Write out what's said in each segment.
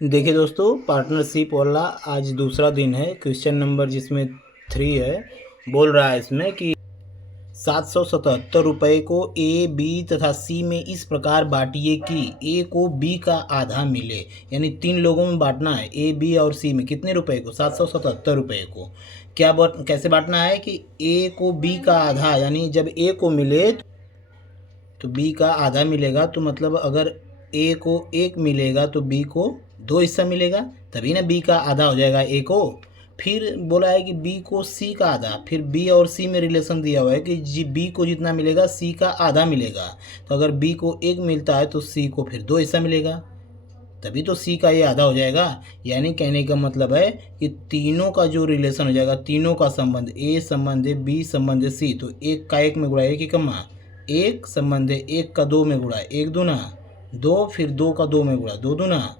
देखिए दोस्तों, पार्टनरशिप वाला आज दूसरा दिन है। क्वेश्चन नंबर जिसमें 3 है, बोल रहा है इसमें कि 777 रुपये को ए, बी तथा सी में इस प्रकार बांटिए कि ए को बी का आधा मिले। यानी 3 लोगों में बांटना है, ए, बी और सी में। कितने रुपए को? 777 रुपये को। क्या कैसे बांटना है कि ए को बी का आधा, यानी जब ए को मिले तो बी का आधा मिलेगा। तो मतलब अगर ए को 1 मिलेगा तो बी को 2 हिस्सा मिलेगा, तभी ना बी का आधा हो जाएगा ए को। फिर बोला है कि बी को सी का आधा। फिर बी और सी में रिलेशन दिया हुआ है कि जी बी को जितना मिलेगा सी का आधा मिलेगा। तो अगर बी को 1 मिलता है तो सी को फिर 2 हिस्सा मिलेगा, तभी तो सी का ये आधा हो जाएगा। यानी कहने का मतलब है कि तीनों का जो रिलेशन हो जाएगा, तीनों का संबंध, ए संबंध है, बी संबंध है, सी, तो 1 का 1 में गुणा 1 ही कमा, 1 संबंध है, 1 का 2 में गुणा 1 दूना 2, फिर 2 का 2 में गुणा 2 दूना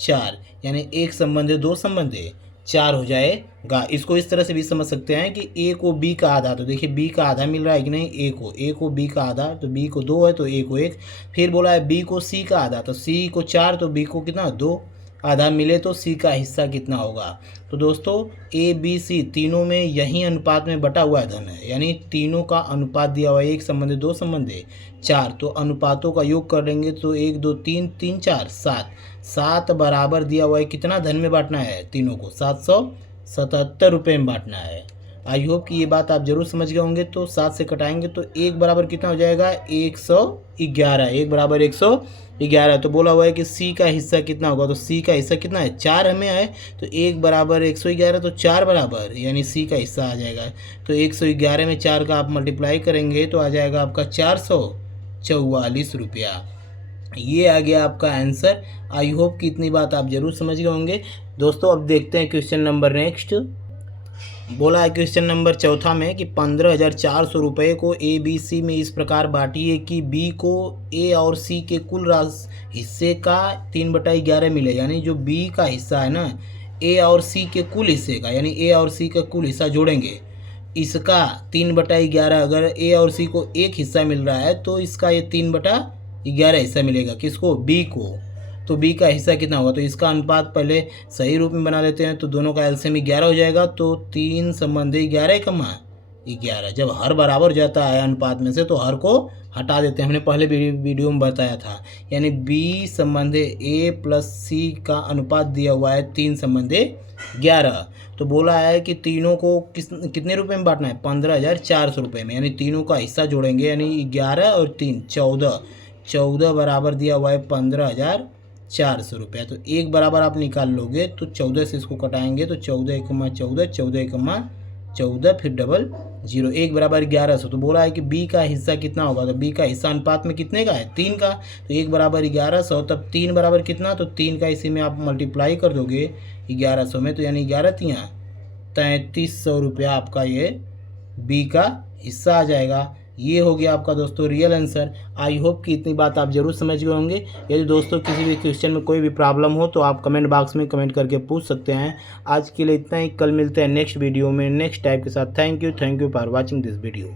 4, यानी 1 संबंध है, 2 संबंध है, 4 हो जाएगा। इसको इस तरह से भी समझ सकते हैं कि ए को बी का आधा, तो देखिए बी का आधा मिल रहा है कि नहीं, ए को बी का आधा, तो बी को 2 है तो ए को 1। फिर बोला है बी को सी का आधा, तो सी को 4 तो बी को कितना 2 आधा मिले, तो सी का हिस्सा कितना होगा। तो दोस्तों ए, बी, सी तीनों में यही अनुपात में बटा हुआ धन है, यानी तीनों का अनुपात दिया हुआ है, 1 संबंध है, 2 संबंध है, 4। तो अनुपातों का योग कर लेंगे तो 1, 2, 3, 3, 4, 7, 7 बराबर दिया हुआ है। कितना धन में बांटना है? तीनों को 777 रुपये में बांटना है। आई होप कि ये बात आप जरूर समझ गए होंगे। तो 7 से कटाएंगे तो 1 बराबर कितना हो जाएगा? 111। 1 बराबर 111। तो बोला हुआ है कि सी का हिस्सा कितना होगा, तो सी का हिस्सा कितना है? 4 हमें आए, तो 1 बराबर 111, तो 4 बराबर, यानी सी का हिस्सा आ जाएगा। तो 111 में 4 का आप मल्टीप्लाई करेंगे तो आ जाएगा आपका 444 रुपया। ये आ गया आपका आंसर। आई होप कि इतनी बात आप जरूर समझ गए होंगे। दोस्तों अब देखते हैं क्वेश्चन नंबर नेक्स्ट। बोला है क्वेश्चन नंबर चौथा में कि 15,400 रुपये को ए, बी, सी में इस प्रकार बांटिए कि बी को ए और सी के कुल राशि हिस्से का 3/11 मिले। यानी जो बी का हिस्सा है ना, ए और सी के कुल हिस्से का, यानी ए और सी का कुल हिस्सा जोड़ेंगे, इसका 3/11। अगर ए और सी को एक हिस्सा मिल रहा है तो इसका ये 3/11 हिस्सा मिलेगा। किसको? बी को। तो बी का हिस्सा कितना होगा? तो इसका अनुपात पहले सही रूप में बना लेते हैं, तो दोनों का एलसीएम 11 हो जाएगा। तो 3 संबंध 11 कमा 11। जब हर बराबर जाता है अनुपात में से तो हर को हटा देते हैं, हमने पहले वीडियो में बताया था। यानी बी संबंध ए प्लस सी का अनुपात दिया हुआ है 3 संबंध 11। तो बोला है कि तीनों को कितने रुपए में बांटना है? 15,400 रुपये में। यानी तीनों का हिस्सा जोड़ेंगे, यानी 11 और 3 14, 14 बराबर दिया हुआ है 15,400 रुपया। तो 1 बराबर आप निकाल लोगे तो 14 से इसको कटाएंगे तो 14 एकमा 14, 14 एकमा 14, फिर डबल 0, 1 बराबर 1100। तो बोला है कि बी का हिस्सा कितना होगा? तो बी का हिस्सा अनुपात में कितने का है? 3 का। तो 1 बराबर 1100, तब 3 बराबर कितना? तो 3 का इसी में आप मल्टीप्लाई कर दोगे 1100 में, तो यानी 11 तियाँ 3300 रुपया आपका ये बी का हिस्सा आ जाएगा। ये हो गया आपका दोस्तों रियल आंसर। आई होप कि इतनी बात आप जरूर समझ गए होंगे। यदि दोस्तों किसी भी क्वेश्चन में कोई भी प्रॉब्लम हो तो आप कमेंट बॉक्स में कमेंट करके पूछ सकते हैं। आज के लिए इतना ही। कल मिलते हैं नेक्स्ट वीडियो में नेक्स्ट टाइप के साथ। Thank you for watching this video.